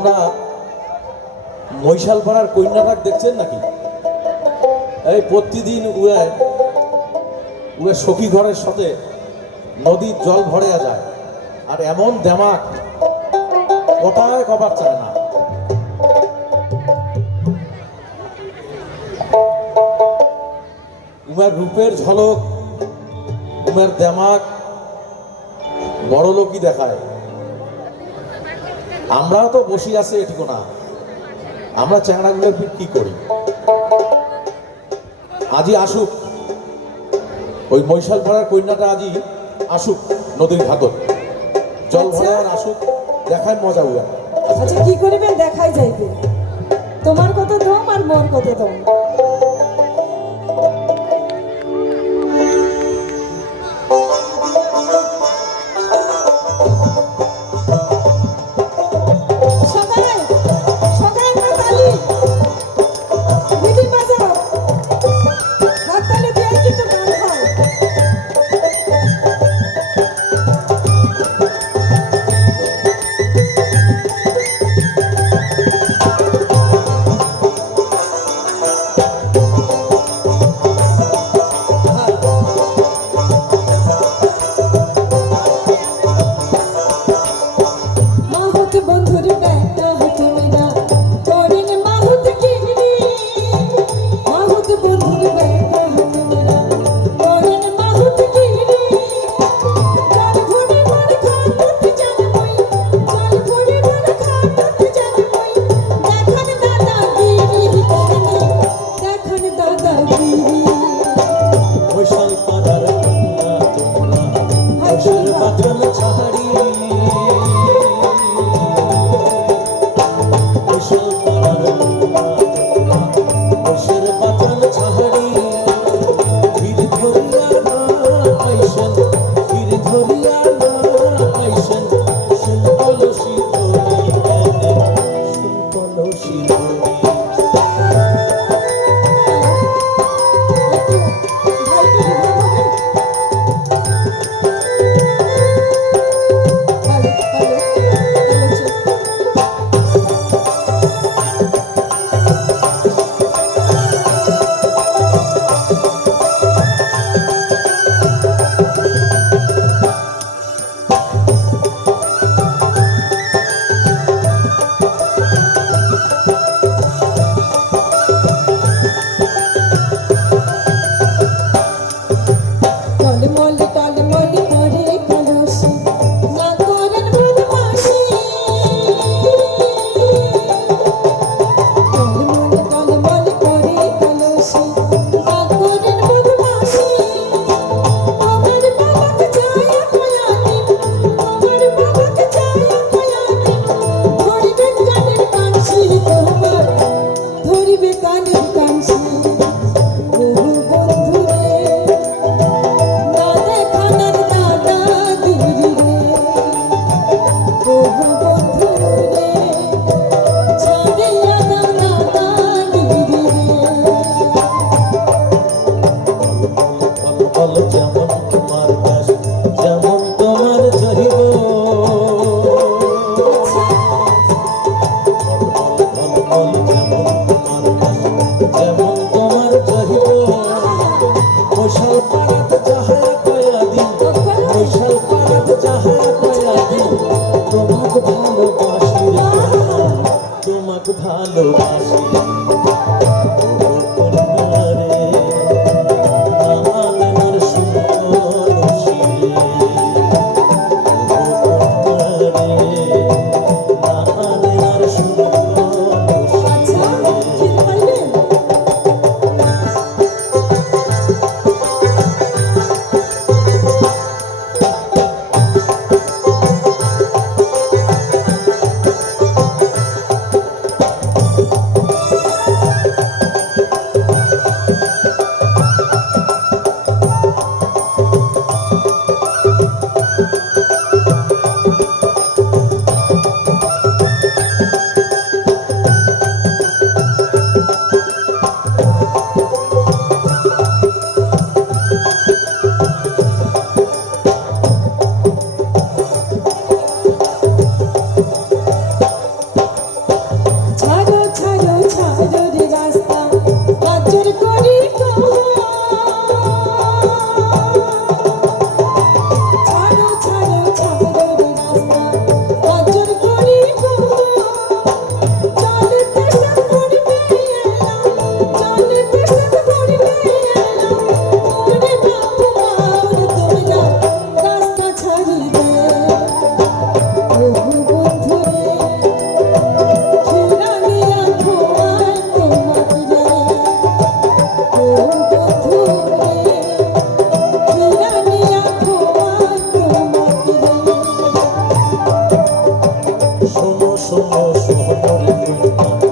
তোমরা মহিশালপাড়ার কন্যাঘাট দেখছেন নাকি? এই প্রতিদিন উয়ে উয়ে সখী ঘরের সাথে নদীর জল ভরে যায়। আর এমন দেমাক কথায় কবার চায় না। উমের রূপের ঝলক, উমের দেমাক বড় লোকই দেখায়। আমরাও তো বসি আছে এটিকো না। আমরা চ্যাংড়াগুলোর ভিড় কি করি? আজই আসুক। ওই বৈশাল ভরার কন্যাটা আজই আসুক নদীর ঘাতক জল আচ্ছা। ভরার আসুক দেখায় মজা উড়া। আচ্ছা কি করিবেন? দেখাই যাইবে তোমার কত দম আর মোর কত দম? দানের কাঞ্চি Lucas. অসহর